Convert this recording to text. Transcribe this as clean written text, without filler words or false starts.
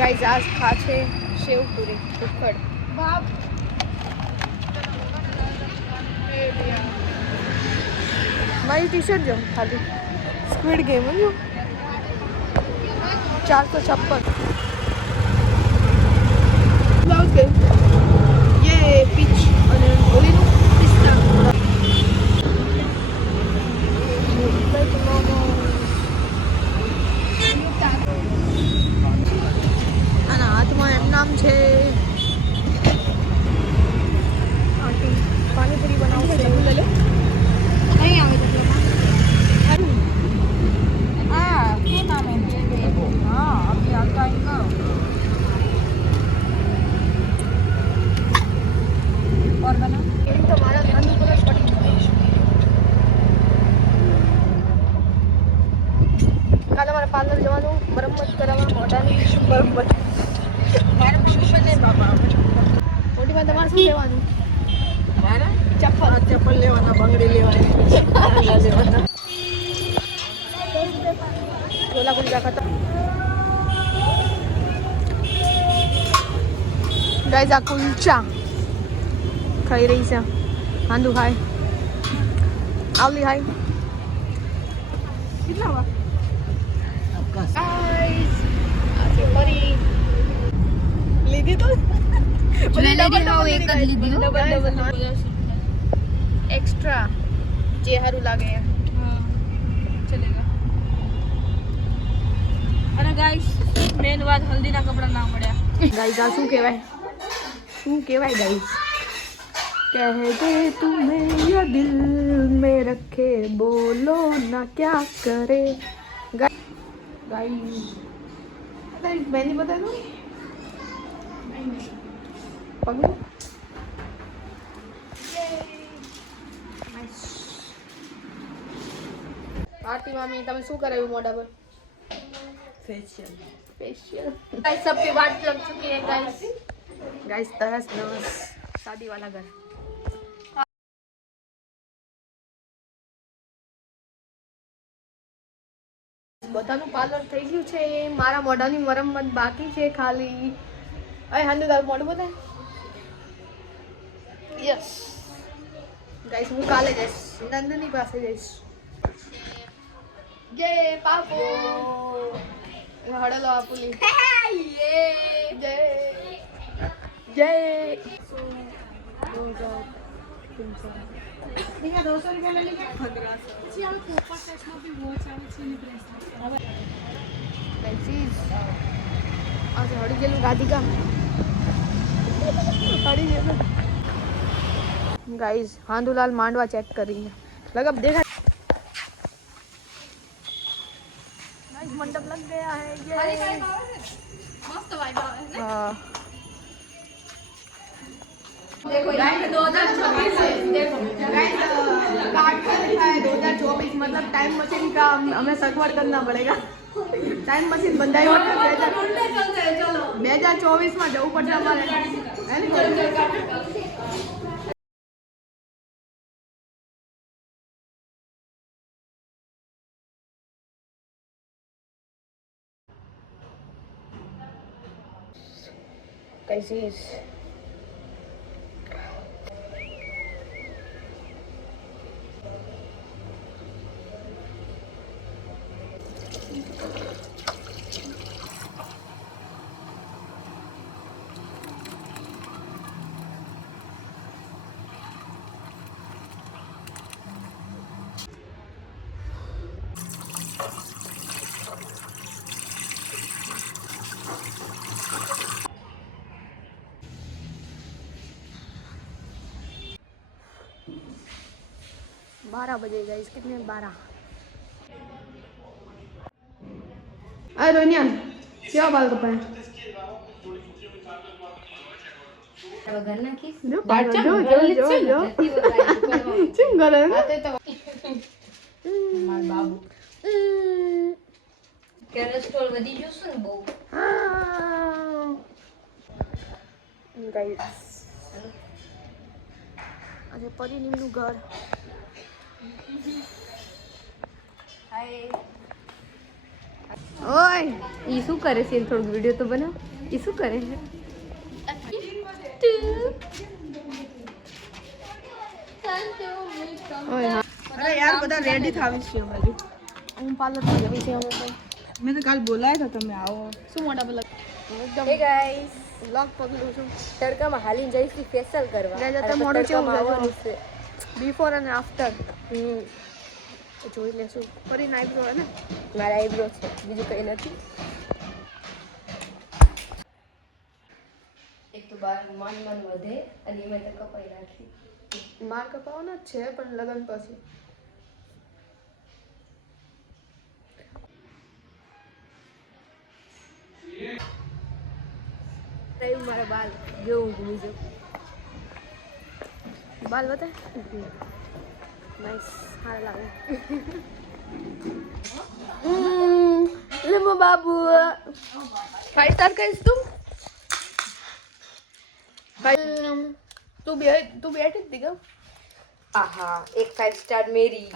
गाइस आज खाचे शेव पूरी उखड़ बाप मारी टी शर्ट जो खाली स्क्विड गेम है जो 456 ब्लाउज के ये पीच और ओली नो पिस्ता આના હાથમાં એમ નામ છે આંટી પાણીપુરી બનાવશે લઈ લો નહીં આવે તો हाँ क्या नाम है हाँ अभी आता है ना और बना એમ તો મારા નાનું પર જ પડી કાલે મારે પાર્લર જવાનું મરમ્મત કરાવવા મોઢાની મરમ્મત મારા શું બને બાબા મોટીમાં તમારે શું લેવાનું મારા ચપ્પલ લેવાના બંગડી લેવાની લેવાના छोला कुलचा खत्म गाइस आ कुलचा खाई रही છે હાંડુ ખાય આવલી ખાય કેટલા વા ગાઈસ આજે ફરી લીધી તો જ્વેલરી હાવ એક જ લીધી હો ડબલ એક્સ્ટ્રા જે હારું લાગે हाँ चलेगा अरे गाइस मेन बात हल्दी ना कपड़ा ना મળ્યા गाइस आ શું કહેવાય गाइस कहते तुम्हें ये दिल में रखे बोलो ना क्या करे गाइस अरे मैंने बता दो पकड़ो आरती मामी તમે શું કરાવ્યું મોઢા પર फेशियल गाइस सबकी बात लग चुकी है गाइस तरस नमस शादी वाला घर બધાનું પાર્લર થઈ ગયું છે મારા મોઢાની મરમ્મત બાકી છે ખાલી અય હાંડુ તારું મોઢું બતાય યસ ગાઈસ હું કાલે જઈશ નંદની પાસે જઈશ જય પાપો હડલો આપુલી જય જય ठीक है 200 रुपया ले लीजिए 1500 जी आप ऊपर सेक्स में भी वो चाहे चीनी प्रेस गाइस आज हड़ी गेलू राधिका हड़ी गेलू गाइस हांडूलाल मांडवा चेक कर रही है लगा देखा गाइस मंडप लग गया है ये मस्त वाइब है हाँ देखो गाइस 2024 है देखो गाइस कार्ड पर लिखा है 2024 मतलब टाइम मशीन का हमें सगवड़ करना पड़ेगा टाइम मशीन બંધાઈ હોય चलते हैं चलो 2024 માં જવું પડશે અમારે હે ને कैसी बारह बजे गाइस कितने 12 अरे रोनिया क्या बाल कपाए वगैरह की जो चिम करे માર બાબુ કોલેસ્ટ્રોલ વધી ગયો છે ને બહુ ગાઈસ આજે પરિણીમનું ઘર હાય ઓય ઈ શું કરે છે થોડું વિડિયો તો બનાવ ઈ શું કરે છે ઓય હા અરે યાર બધા રેડી થાવી છે અમારી હું પાર્લર માં જવી છે અમે મેં તો કાલ બોલાયા હતા તમે આવો શું મોટા પેલા હે ગાઈસ વ્લોગ પગલું છું તડકામાં હાલીને જઈશું ફેશિયલ કરવા ગાઈસ અત્યારે મોડું કેવું આવવાનું છે બિફોર અને આફ્ટર જોઈ લેશું ફરી નાઈટ હે ને મારા આઈબ્રો છે બીજું કંઈ નથી એક તો બાર મન વધે અને એમાં તો કપાઈ રાખી માર કપાવવાના જ છે પણ લગન પછી મારા બાલ જેવું ઘૂમી જાઉં બાલ બતાય નાઈસ સારા લાગે લેમો બાબુ 5 સ્ટાર કહીશ તું તું બેઠી જ હતી આહા એક 5 સ્ટાર મેરી